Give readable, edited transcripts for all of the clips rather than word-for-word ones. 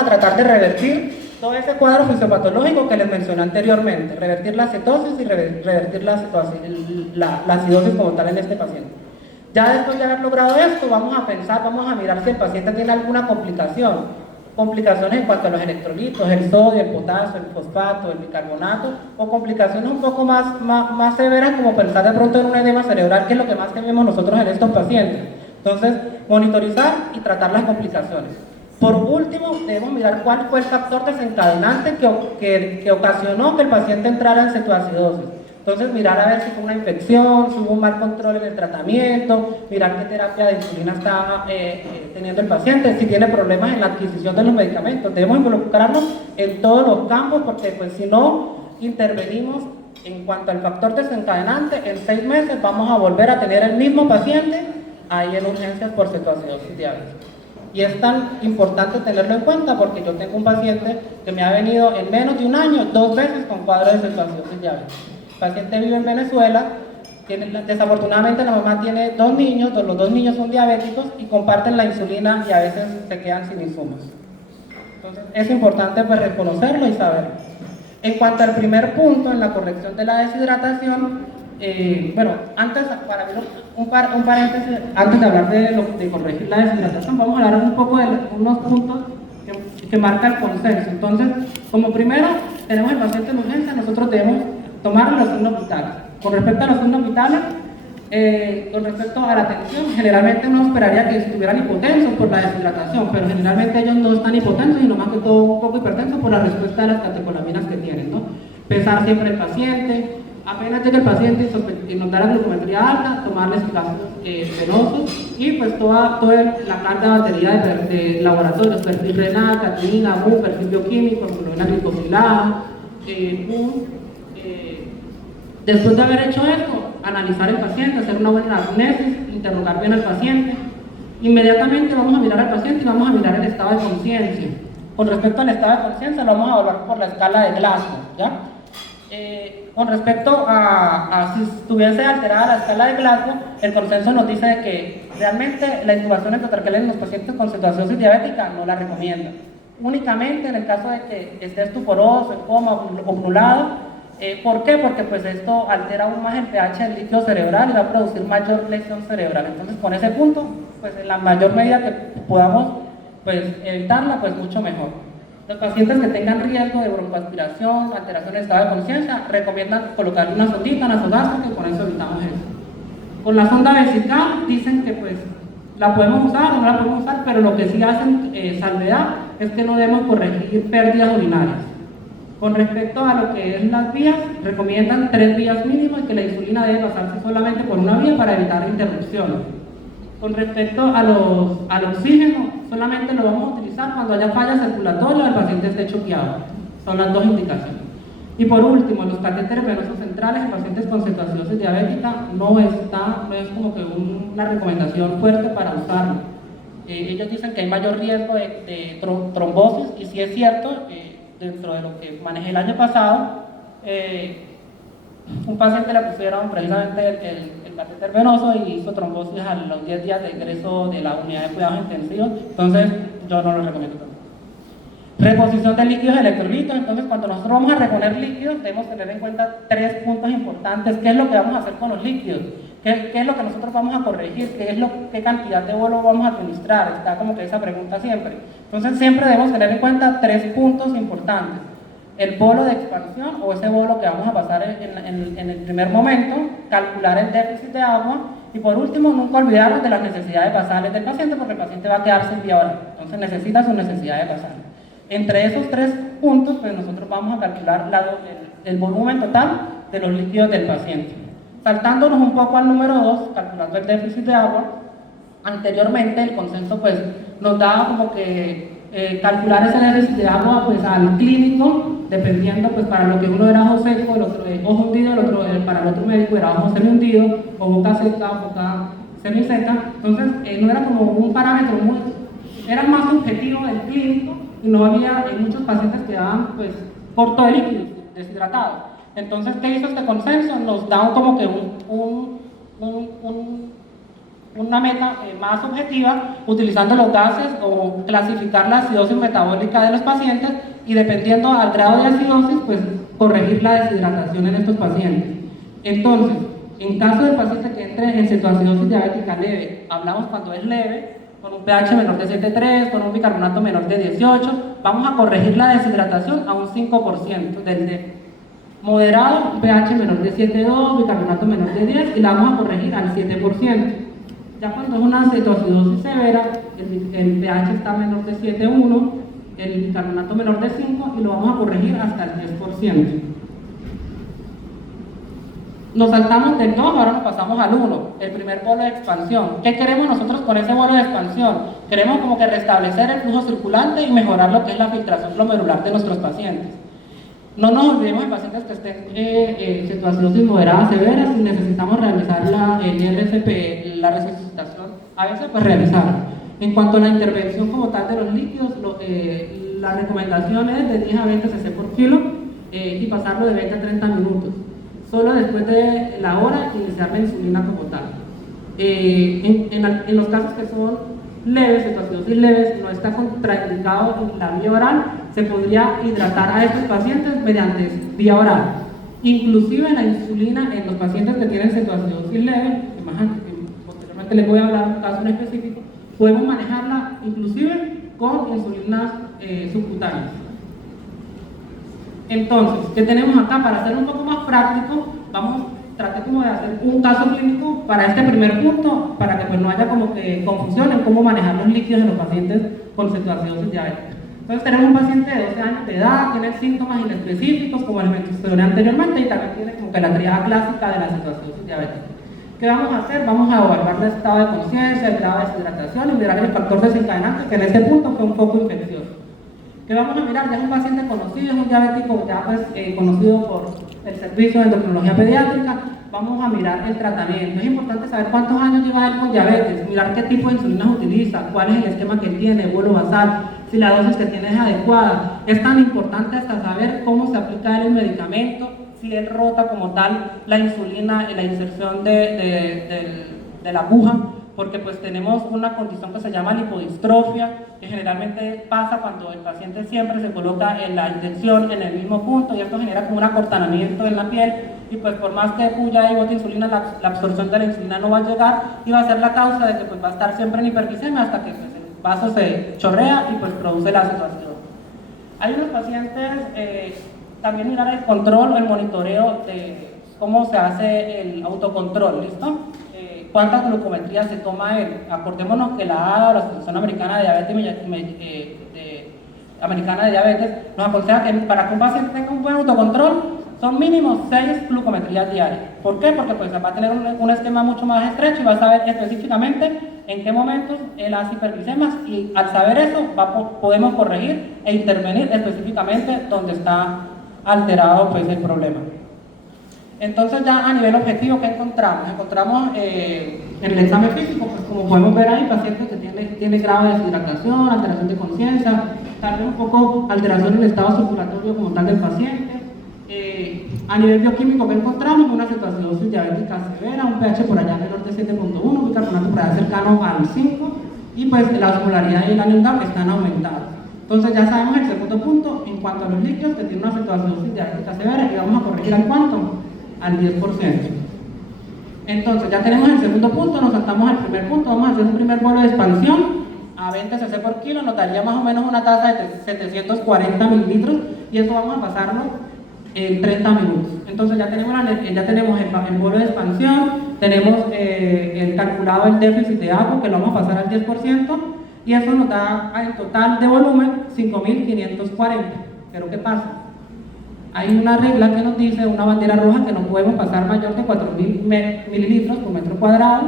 a tratar de revertir todo ese cuadro fisiopatológico que les mencioné anteriormente, revertir la cetosis y revertir la acidosis como tal en este paciente. Ya después de haber logrado esto, vamos a pensar, vamos a mirar si el paciente tiene alguna complicación. Complicaciones en cuanto a los electrolitos, el sodio, el potasio, el fosfato, el bicarbonato, o complicaciones un poco más severas, como pensar de pronto en un edema cerebral, que es lo que más tenemos nosotros en estos pacientes. Entonces, monitorizar y tratar las complicaciones. Por último, debemos mirar cuál fue el factor desencadenante que ocasionó que el paciente entrara en cetoacidosis. Entonces, mirar a ver si fue una infección, si hubo un mal control en el tratamiento, mirar qué terapia de insulina está teniendo el paciente, si tiene problemas en la adquisición de los medicamentos. Debemos involucrarnos en todos los campos porque pues, si no intervenimos en cuanto al factor desencadenante, en 6 meses vamos a volver a tener el mismo paciente ahí en urgencias por cetoacidosis diabética. Y es tan importante tenerlo en cuenta porque yo tengo un paciente que me ha venido en menos de un año 2 veces con cuadro de cetoacidosis diabética. El paciente vive en Venezuela, desafortunadamente la mamá tiene 2 niños, los 2 niños son diabéticos y comparten la insulina y a veces se quedan sin insumos. Entonces es importante pues reconocerlo y saberlo. En cuanto al primer punto, en la corrección de la deshidratación, bueno, antes, para mí, un paréntesis, antes de hablar de corregir la deshidratación, vamos a hablar un poco de unos puntos que marca el consenso. Entonces, como primero, tenemos el paciente en urgencia, nosotros debemos tomar los signos vitales. Con respecto a los signos vitales, con respecto a la tensión, generalmente uno esperaría que estuvieran hipotensos por la deshidratación, pero generalmente ellos no están hipotensos, sino más que todo un poco hipertensos por la respuesta de las catecolaminas que tienen, ¿no? Pesar siempre el paciente, apenas llega el paciente y nos da la glucometría alta, tomarles casos venosos y pues toda la carga de batería de laboratorios, perfil renal, creatinina, BU, perfil bioquímico, hemoglobina glicosilada, después de haber hecho esto, analizar el paciente, hacer una buena anamnesis, interrogar bien al paciente. Inmediatamente vamos a mirar al paciente y vamos a mirar el estado de conciencia. Con respecto al estado de conciencia, lo vamos a evaluar por la escala de Glasgow, ¿ya? Con respecto a si estuviese alterada la escala de Glasgow, el consenso nos dice de que realmente la intubación endotraqueal en los pacientes con cetoacidosis diabética no la recomienda. Únicamente en el caso de que esté estuporoso, en coma, obnulado. ¿Por qué? Porque pues esto altera aún más el pH del líquido cerebral y va a producir mayor lesión cerebral. Entonces con ese punto, pues en la mayor medida que podamos pues, evitarla, pues mucho mejor. Los pacientes que tengan riesgo de broncoaspiración, alteración del estado de conciencia, recomiendan colocar una sondita nasogástrica y con eso evitamos eso. Con la sonda vesical dicen que pues la podemos usar o no la podemos usar, pero lo que sí hacen salvedad es que no debemos corregir pérdidas urinarias. Con respecto a lo que es las vías, recomiendan 3 vías mínimas y que la insulina debe pasarse solamente por una vía para evitar interrupciones. Con respecto al oxígeno, solamente lo vamos a utilizar cuando haya falla circulatoria o el paciente esté choqueado. Son las 2 indicaciones. Y por último, los catéteres venosos centrales en pacientes con cetoacidosis diabética no es como que una recomendación fuerte para usarlo. Ellos dicen que hay mayor riesgo de trombosis y si es cierto, dentro de lo que manejé el año pasado, un paciente le pusieron precisamente el catéter venoso y hizo trombosis a los 10 días de ingreso de la unidad de cuidados intensivos, entonces yo no lo recomiendo. Reposición de líquidos y electrolitos. Entonces cuando nosotros vamos a reponer líquidos debemos tener en cuenta 3 puntos importantes. ¿Qué es lo que vamos a hacer con los líquidos? ¿Qué es lo que nosotros vamos a corregir? ¿Qué cantidad de bolo vamos a administrar? Está como que esa pregunta siempre. Entonces siempre debemos tener en cuenta 3 puntos importantes. El bolo de expansión o ese bolo que vamos a pasar en el primer momento, calcular el déficit de agua y por último nunca olvidarnos de las necesidades basales del paciente porque el paciente va a quedar sin vía oral, entonces necesita sus necesidades basales. Entre esos 3 puntos pues nosotros vamos a calcular el volumen total de los líquidos del paciente. Saltándonos un poco al número 2, calculando el déficit de agua, anteriormente el consenso pues nos daba como que calcular ese déficit de agua pues al clínico, dependiendo pues para lo que uno era ojo seco, el otro ojo hundido, el otro, para el otro médico era ojo semi hundido o boca seca, boca semiseca. Entonces no era como un parámetro era más subjetivo del clínico y no había, muchos pacientes quedaban pues corto de líquidos, deshidratados. Entonces, ¿qué hizo este consenso? Nos da como que una meta más objetiva, utilizando los gases o clasificar la acidosis metabólica de los pacientes y dependiendo al grado de acidosis, pues corregir la deshidratación en estos pacientes. Entonces, en caso del paciente que entre en cetoacidosis diabética leve, hablamos cuando es leve, con un pH menor de 7,3, con un bicarbonato menor de 18, vamos a corregir la deshidratación a un 5% del D. Moderado, un pH menor de 7,2, bicarbonato menor de 10 y la vamos a corregir al 7%. Ya cuando es una cetoacidosis severa, el pH está menor de 7,1, el bicarbonato menor de 5 y lo vamos a corregir hasta el 10%. Nos saltamos del 2, ahora nos pasamos al 1, el primer bolo de expansión. ¿Qué queremos nosotros con ese bolo de expansión? Queremos como que restablecer el flujo circulante y mejorar lo que es la filtración glomerular de nuestros pacientes. No nos olvidemos de pacientes que estén en cetoacidosis moderada severa, si necesitamos realizar el IRCP, la resucitación, a veces pues realizar. En cuanto a la intervención como tal de los líquidos, la recomendación es de 10 a 20 cc por kilo y pasarlo de 20 a 30 minutos. Solo después de la hora iniciar la insulina como tal. En los casos que son leves, cetoacidosis leves, no está contraindicado en la vía oral, se podría hidratar a estos pacientes mediante vía oral. Inclusive la insulina en los pacientes que tienen cetoacidosis leve, que posteriormente les voy a hablar de un caso en específico, podemos manejarla inclusive con insulinas subcutáneas. Entonces, ¿qué tenemos acá? Para hacer un poco más práctico, traté como de hacer un caso clínico para este primer punto, para que pues no haya como que confusión en cómo manejar los líquidos en los pacientes con cetoacidosis diabética. Entonces tenemos un paciente de 12 años de edad, tiene síntomas inespecíficos como les mencioné anteriormente y también tiene como que la triada clásica de la cetoacidosis diabética. ¿Qué vamos a hacer? Vamos a evaluar el estado de conciencia, el grado de deshidratación y mirar el factor desencadenante, que en este punto fue un foco infeccioso. ¿Qué vamos a mirar? Ya es un paciente conocido, es un diabético ya pues, conocido por el servicio de endocrinología pediátrica. Vamos a mirar el tratamiento. Es importante saber cuántos años lleva él con diabetes, mirar qué tipo de insulinas utiliza, cuál es el esquema que tiene, vuelo basal, si la dosis que tiene es adecuada. Es tan importante hasta saber cómo se aplica el medicamento, si él rota como tal la insulina en la inserción de la aguja, porque pues tenemos una condición que se llama lipodistrofia, que generalmente pasa cuando el paciente siempre se coloca en la inyección en el mismo punto y esto genera como un acortanamiento en la piel y pues por más que puya y bote insulina, la absorción de la insulina no va a llegar y va a ser la causa de que pues va a estar siempre en hiperglicemia hasta que pues, el vaso se chorrea y pues produce la situación. Hay unos pacientes, también mirar el control o el monitoreo de cómo se hace el autocontrol, ¿listo? ¿Cuántas glucometrías se toma él? Acordémonos que la ADA, la Asociación Americana de Diabetes, nos aconseja que para que un paciente tenga un buen autocontrol son mínimo 6 glucometrías diarias. ¿Por qué? Porque pues, va a tener un esquema mucho más estrecho y va a saber específicamente en qué momentos él hace hiperglicemias y al saber eso podemos corregir e intervenir específicamente donde está alterado pues, el problema. Entonces ya a nivel objetivo, ¿qué encontramos? Encontramos en el examen físico, pues como podemos ver ahí, pacientes que tienen grave deshidratación, alteración de conciencia, también un poco alteración en el estado circulatorio como tal del paciente. A nivel bioquímico, ¿qué encontramos? Una cetoacidosis diabética severa, un pH por allá menor de 7,1, un bicarbonato por allá cercano al 5 y pues la osmolaridad y el anion gap están aumentados. Entonces ya sabemos el segundo punto en cuanto a los líquidos que tienen una cetoacidosis diabética severa y vamos a corregir al cuánto, al 10%. Entonces ya tenemos el segundo punto, nos saltamos al primer punto, vamos a hacer un primer bolo de expansión a 20 cc por kilo, nos daría más o menos una tasa de 740 mililitros y eso vamos a pasarlo en 30 minutos. Entonces ya tenemos el bolo de expansión, tenemos el calculado el déficit de agua que lo vamos a pasar al 10% y eso nos da en total de volumen 5.540. Pero ¿qué pasa? Hay una regla que nos dice, una bandera roja, que no podemos pasar mayor de 4.000 mililitros por metro cuadrado.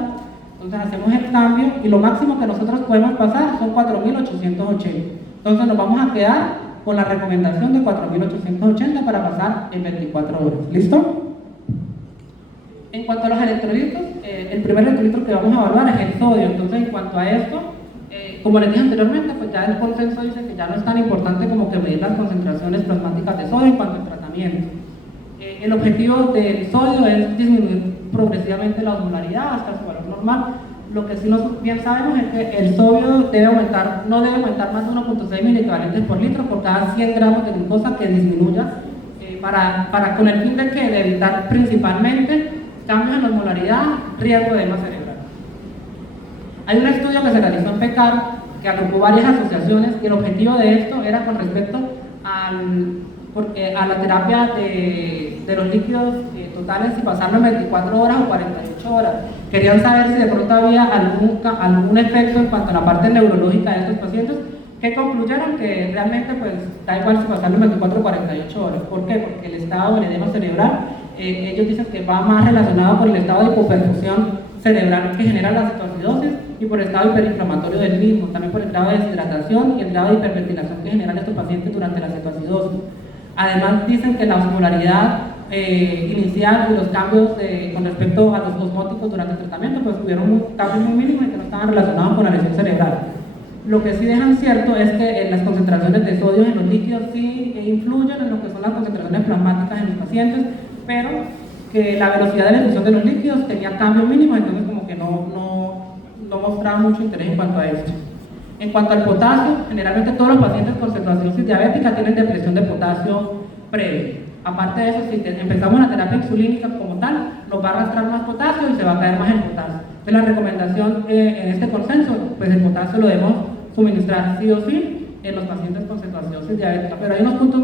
Entonces hacemos el cambio y lo máximo que nosotros podemos pasar son 4.880. Entonces nos vamos a quedar con la recomendación de 4.880 para pasar en 24 horas. ¿Listo? En cuanto a los electrolitos, el primer electrolito que vamos a evaluar es el sodio. Entonces en cuanto a esto, como les dije anteriormente, pues ya el consenso dice que ya no es tan importante como que medir las concentraciones plasmáticas de sodio en cuanto al tratamiento. El objetivo del sodio es disminuir progresivamente la osmolaridad hasta su valor normal. Lo que sí bien sabemos es que el sodio debe aumentar, no debe aumentar más de 1.6 miliequivalentes por litro por cada 100 gramos de glucosa que disminuya, con el fin de evitar principalmente cambios en la osmolaridad, riesgo de edema cerebral. Hay un estudio que se realizó en PECAR que agrupó varias asociaciones y el objetivo de esto era con respecto a la terapia de los líquidos totales y pasarlo en 24 horas o 48 horas. Querían saber si de pronto había algún efecto en cuanto a la parte neurológica de estos pacientes, que concluyeron que realmente pues da igual si pasarlo en 24 o 48 horas. ¿Por qué? Porque el estado del edema cerebral, ellos dicen que va más relacionado con el estado de hipoperfusión cerebral que genera la cetoacidosis y por el estado hiperinflamatorio del mismo, también por el grado de deshidratación y el grado de hiperventilación que generan estos pacientes durante la cetoacidosis. Además dicen que la osmolaridad inicial y los cambios con respecto a los osmóticos durante el tratamiento pues tuvieron cambios muy mínimos y que no estaban relacionados con la lesión cerebral. Lo que sí dejan cierto es que las concentraciones de sodio en los líquidos sí influyen en lo que son las concentraciones plasmáticas en los pacientes, pero que la velocidad de la ejecución de los líquidos tenía cambios mínimos, entonces como que no mostraba mucho interés en cuanto a esto. En cuanto al potasio, generalmente todos los pacientes con cetoacidosis diabética tienen depresión de potasio previa. Aparte de eso, si empezamos la terapia insulínica como tal, nos va a arrastrar más potasio y se va a caer más el potasio. Entonces la recomendación en este consenso, pues el potasio lo debemos suministrar sí o sí en los pacientes con cetoacidosis diabética. Pero hay unos puntos,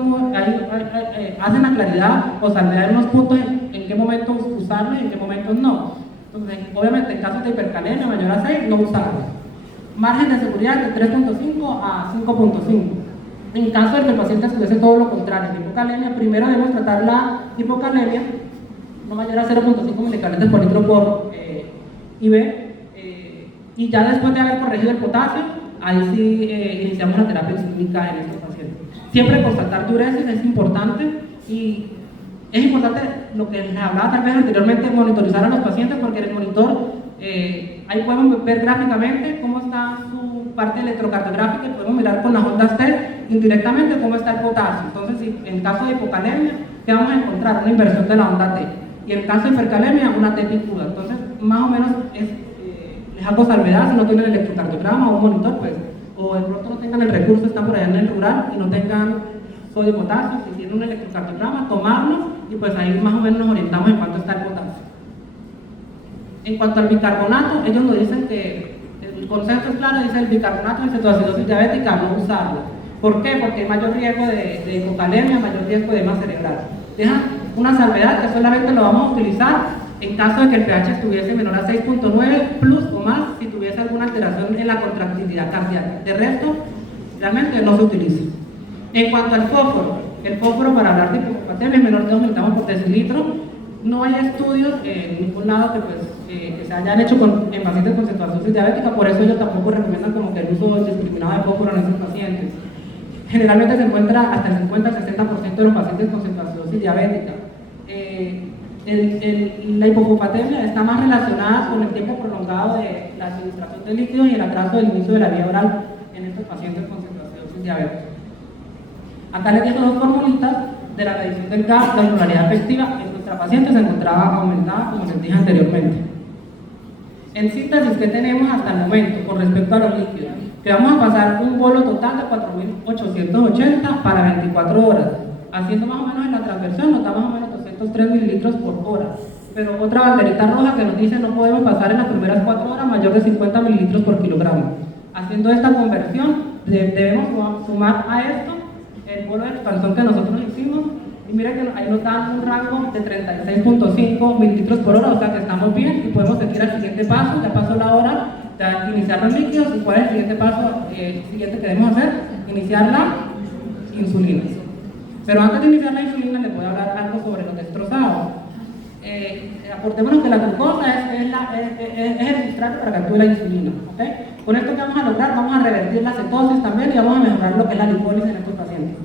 hacen la claridad o salvedad en unos puntos en qué momentos usarlo y en qué momentos no. Entonces, obviamente en casos de hipercalemia mayor a 6, no usarlo. Margen de seguridad de 3.5 a 5.5. En caso de que el paciente tuviese todo lo contrario, la hipocalemia, primero debemos tratar la hipocalemia no mayor a 0.5 miligramos por litro por IB, y ya después de haber corregido el potasio, ahí sí iniciamos la terapia insulínica en estos pacientes. Siempre constatar diuresis es importante y es importante lo que les hablaba tal vez anteriormente, monitorizar a los pacientes porque en el monitor ahí podemos ver gráficamente cómo está su parte electrocardiográfica y podemos mirar con las ondas T indirectamente cómo está el potasio. Entonces, si en caso de hipocalemia, ¿qué vamos a encontrar? Una inversión de la onda T. Y en caso de hipercalemia, una T picuda. Entonces, más o menos les hago salvedad si no tienen electrocardiograma o un monitor, pues, o de pronto no tengan el recurso, están por allá en el rural y no tengan sodio y potasio, si tienen un electrocardiograma, tomarlo y pues ahí más o menos nos orientamos en cuánto está el potasio. En cuanto al bicarbonato, ellos nos dicen que el consenso es claro, dice el bicarbonato en cetoacidosis diabética no usarlo. ¿Por qué? Porque hay mayor riesgo de hipocalemia, mayor riesgo de edema cerebral. Deja una salvedad que solamente lo vamos a utilizar en caso de que el pH estuviese menor a 6.9 plus o más si tuviese alguna alteración en la contractilidad cardíaca. De resto, realmente no se utiliza. En cuanto al fósforo, el fósforo para hablar de hipocalemia es menor de 2 miligramos por decilitro. No hay estudios en ningún lado que se hayan hecho en pacientes con cetoacidosis diabética, por eso ellos tampoco recomiendan como que el uso indiscriminado de fósforo en esos pacientes. Generalmente se encuentra hasta el 50-60% de los pacientes con cetoacidosis diabética. La hipofosfatemia está más relacionada con el tiempo prolongado de la administración de líquidos y el atraso del inicio de la vía oral en estos pacientes con cetoacidosis diabética. Acá les dejo dos formulitas de la medición del GAP, la osmolaridad efectiva en nuestra paciente se encontraba aumentada, como les dije anteriormente. En síntesis, ¿qué tenemos hasta el momento con respecto a los líquidos? Que vamos a pasar un bolo total de 4.880 para 24 horas. Haciendo más o menos en la transversión, nos da más o menos 203 mililitros por hora. Pero otra banderita roja que nos dice no podemos pasar en las primeras 4 horas mayor de 50 mililitros por kilogramo. Haciendo esta conversión, debemos sumar a esto el bolo de expansión que nosotros hicimos. Y mira que ahí nos dan un rango de 36.5 mililitros por hora, o sea que estamos bien y podemos seguir al siguiente paso. Ya pasó la hora de iniciar los líquidos y cuál es el siguiente paso siguiente que debemos hacer, iniciar la insulina. Pero antes de iniciar la insulina les voy a hablar algo sobre los destrozados. Aportémonos que la glucosa es el sustrato para que actúe la insulina, ¿okay? Con esto que vamos a lograr, vamos a revertir la cetosis también y vamos a mejorar lo que es la lipólisis en estos pacientes.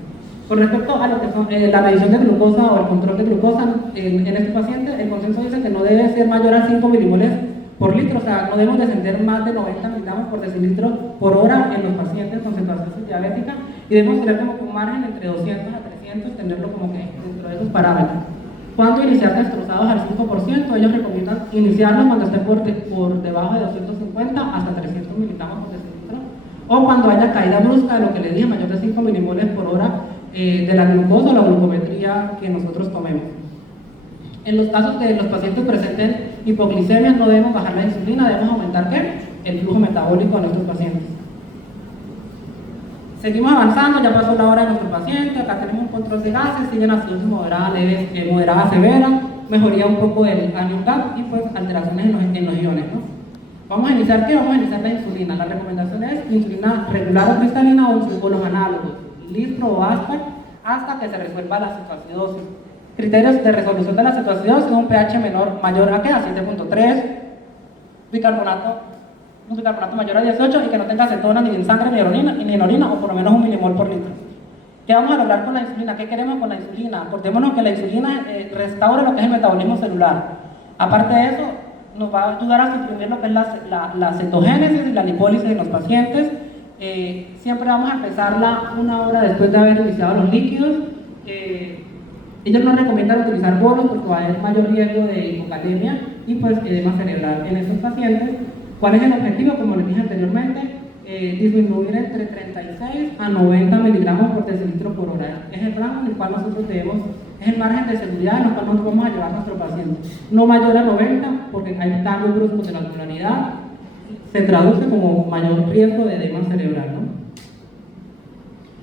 Con respecto a lo que son la medición de glucosa o el control de glucosa en este paciente, el consenso dice que no debe ser mayor a 5 milimoles por litro, o sea, no debemos descender más de 90 miligramos por decilitro por hora en los pacientes con cetoacidosis diabética y debemos tener como un margen entre 200 a 300, tenerlo como que dentro de esos parámetros. ¿Cuándo iniciar destrozados al 5%? Ellos recomiendan iniciarlos cuando esté por debajo de 250 hasta 300 miligramos por decilitro, o cuando haya caída brusca de lo que le dije, mayor de 5 milimoles por hora de la glucosa o la glucometría que nosotros tomemos. En los casos de los pacientes presenten hipoglicemia, no debemos bajar la insulina, debemos aumentar ¿qué? El flujo metabólico de nuestros pacientes. Seguimos avanzando, ya pasó la hora de nuestro paciente, acá tenemos un control de gases, siguen acidosis moderada, leve, moderada, severa, mejoría un poco del anion gap y pues alteraciones en los iones, ¿no? Vamos a iniciar ¿qué? Vamos a iniciar la insulina. La recomendación es insulina regular o cristalina o los análogos, Lispro o Aspart, hasta que se resuelva la cetoacidosis. Criterios de resolución de la cetoacidosis: un pH mayor a ¿qué? A 7.3, un bicarbonato mayor a 18 y que no tenga cetonas ni en sangre ni en orina, o por lo menos 1 milimol por litro. ¿Qué vamos a lograr con la insulina? ¿Qué queremos con la insulina? Acordémonos que la insulina restaura lo que es el metabolismo celular. Aparte de eso, nos va a ayudar a suprimir lo que es la cetogénesis y la lipólisis en los pacientes. Siempre vamos a empezarla 1 hora después de haber iniciado los líquidos. Ellos nos recomiendan utilizar bolos porque va a haber mayor riesgo de hipocalemia y pues edema cerebral en estos pacientes. ¿Cuál es el objetivo? Como les dije anteriormente, disminuir entre 36 a 90 miligramos por decilitro por hora. Es el rango en el cual nosotros debemos, es el margen de seguridad en el cual nosotros vamos a llevar a nuestro paciente. No mayor a 90 porque hay cambios bruscos de la osmolaridad, se traduce como mayor riesgo de edema cerebral, ¿no?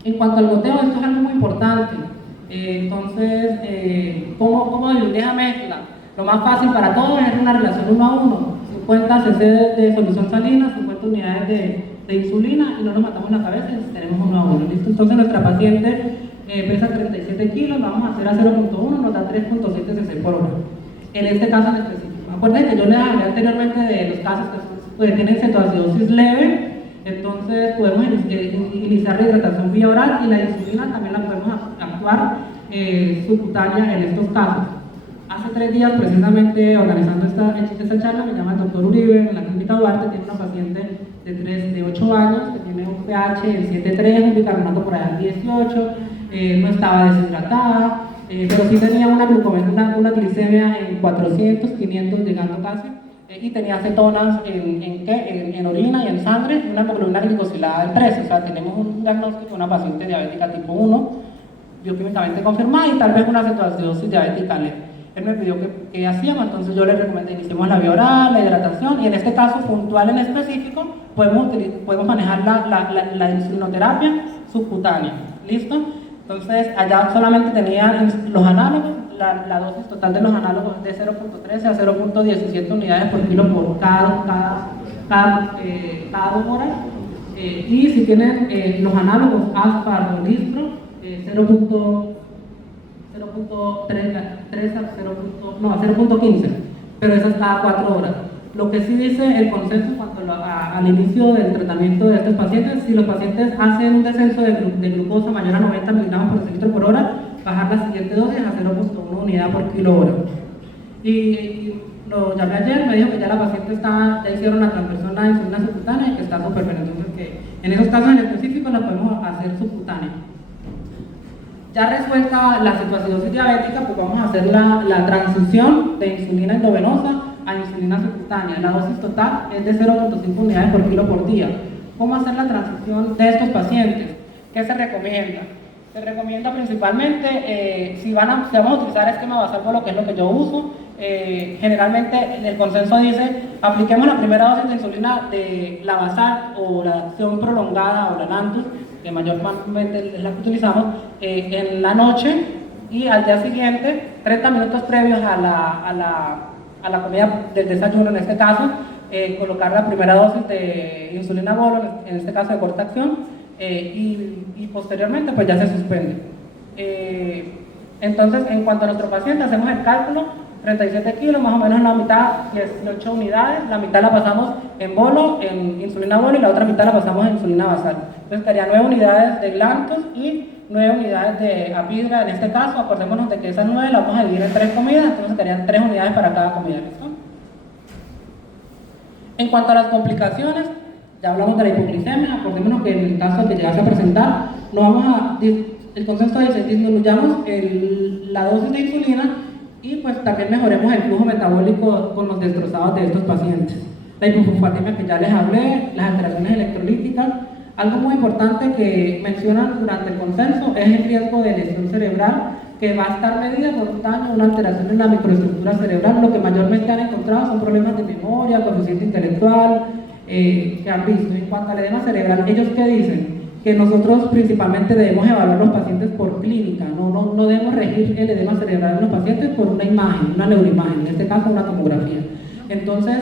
En cuanto al goteo, esto es algo muy importante. Entonces, ¿cómo diluir esa mezcla? Lo más fácil para todos es una relación 1 a 1. 50 cc de solución salina, 50 unidades de insulina y no nos matamos la cabeza y tenemos 1 a 1. ¿Listo? Entonces nuestra paciente pesa 37 kilos, vamos a hacer a 0.1, nos da 3.7 cc por hora. En este caso en específico. Acuérdense que yo les hablé anteriormente de los casos que tienen cetoacidosis leve, entonces podemos iniciar la hidratación vía oral y la insulina también la podemos actuar subcutánea en estos casos. Hace 3 días, precisamente organizando esta charla, me llama el doctor Uribe en la clínica Duarte. Tiene una paciente de 8 años que tiene un pH en 7.3, un bicarbonato por allá en 18, no estaba deshidratada, pero sí tenía una glicemia en 400, 500, llegando casi, y tenía cetonas en orina y en sangre, y una hemoglobina glicosilada de 13. O sea, tenemos un diagnóstico de una paciente diabética tipo 1, bioquímicamente confirmada, y tal vez una cetoacidosis diabética leve. Él me pidió que hacíamos, entonces yo le recomendé, iniciemos la vía oral, la hidratación, y en este caso puntual en específico, podemos manejar la insulinoterapia subcutánea. ¿Listo? Entonces, allá solamente tenían los análogos, la dosis total de los análogos es de 0.13 a 0.17 unidades por kilo por cada 2 horas. Y si tienen los análogos Aspart o Lispro, 0.15, pero esas cada 4 horas. Lo que sí dice el consenso en cuanto al inicio del tratamiento de estos pacientes, si los pacientes hacen un descenso de glucosa mayor a 90 miligramos por decilitro por hora, bajar la siguiente dosis a 0.1 unidad por kilo hora. Y lo llamé ayer, me dijo que ya la paciente ya hicieron la transversión a insulina subcutánea y que está súper bien. Entonces, que en esos casos en específico la podemos hacer subcutánea. Ya resuelta la cetoacidosis diabética, pues vamos a hacer la transición de insulina endovenosa a insulina subcutánea. La dosis total es de 0.5 unidades por kilo por día. ¿Cómo hacer la transición de estos pacientes? ¿Qué se recomienda? Se recomienda principalmente, si vamos a utilizar esquema basal por lo que es lo que yo uso, generalmente el consenso dice, apliquemos la primera dosis de insulina de la basal o la acción prolongada o la Lantus, que mayormente es la que utilizamos, en la noche, y al día siguiente, 30 minutos previos a la comida del desayuno, en este caso, colocar la primera dosis de insulina bolo, en este caso de corta acción, y posteriormente pues ya se suspende. Entonces, en cuanto a nuestro paciente, hacemos el cálculo, 37 kilos, más o menos la mitad, 18 unidades, la mitad la pasamos en bolo, en insulina bolo, y la otra mitad la pasamos en insulina basal. Entonces, quedarían 9 unidades de Lantus y 9 unidades de Apidra. En este caso, acordémonos de que esas 9 las vamos a dividir en 3 comidas, entonces quedarían 3 unidades para cada comida. ¿Listo? En cuanto a las complicaciones, ya hablamos de la hipoglicemia. Acordémonos que en el caso de que llegase a presentar, el consenso dice, disminuyamos la dosis de insulina y pues también mejoremos el flujo metabólico con los destrozados de estos pacientes. La hipofosfatemia que ya les hablé, las alteraciones electrolíticas. Algo muy importante que mencionan durante el consenso es el riesgo de lesión cerebral, que va a estar medida por un daño o una alteración en la microestructura cerebral. Lo que mayormente han encontrado son problemas de memoria, coeficiente intelectual, que han visto. En cuanto al edema cerebral, ¿ellos qué dicen? Que nosotros principalmente debemos evaluar los pacientes por clínica, no debemos regir el edema cerebral en los pacientes por una imagen, una neuroimagen, en este caso una tomografía. Entonces,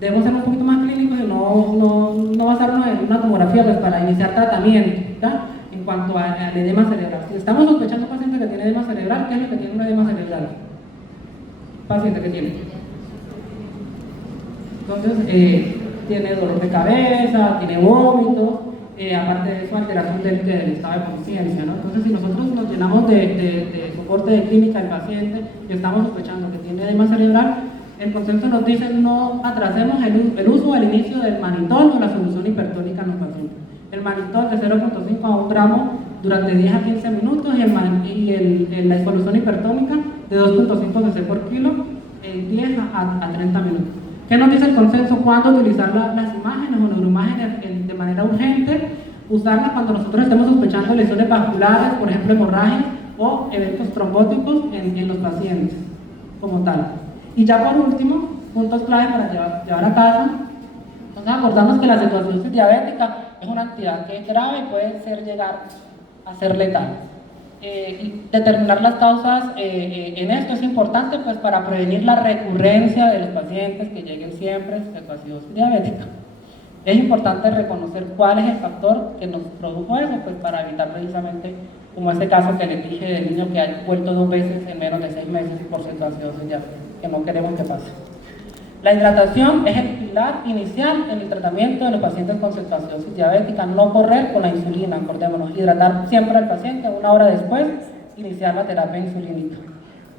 debemos ser un poquito más clínicos y no basarnos en una tomografía pues, para iniciar tratamiento, ¿tá? En cuanto al edema cerebral. Si estamos sospechando un paciente que tiene edema cerebral, ¿qué es lo que tiene un edema cerebral? Paciente que tiene. Entonces, tiene dolor de cabeza, tiene vómitos, aparte de eso, alteración del estado de conciencia, ¿no? Entonces, si nosotros nos llenamos de soporte de clínica del paciente y estamos sospechando que tiene edema cerebral, el consenso nos dice no atrasemos el uso al inicio del manitol o la solución hipertónica en los pacientes. El manitol de 0.5 a 1 gramo durante 10 a 15 minutos y la solución hipertónica de 2.5 cc por kilo en 10 a 30 minutos. ¿Qué nos dice el consenso? ¿Cuándo utilizar las imágenes o neuroimágenes de manera urgente? Usarlas cuando nosotros estemos sospechando lesiones vasculares, por ejemplo hemorragias o eventos trombóticos en los pacientes como tal. Y ya por último, puntos clave para llevar a casa. Entonces acordamos que la cetoacidosis diabética es una entidad que es grave y puede llegar a ser letal. Y determinar las causas en esto es importante pues para prevenir la recurrencia de los pacientes que lleguen siempre a cetoacidosis diabética. Es importante reconocer cuál es el factor que nos produjo eso, pues para evitar precisamente, como este caso que les dije del niño que ha vuelto 2 veces en menos de 6 meses por cetoacidosis diabética, que no queremos que pase. La hidratación es el pilar inicial en el tratamiento de los pacientes con cetoacidosis diabética. No correr con la insulina, acordémonos, hidratar siempre al paciente, 1 hora después, iniciar la terapia insulínica.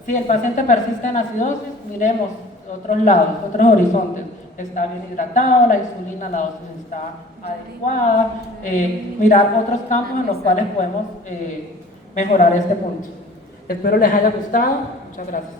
Si el paciente persiste en acidosis, miremos otros lados, otros horizontes. Está bien hidratado, la insulina, la dosis está adecuada, mirar otros campos en los cuales podemos mejorar este punto. Espero les haya gustado. Muchas gracias.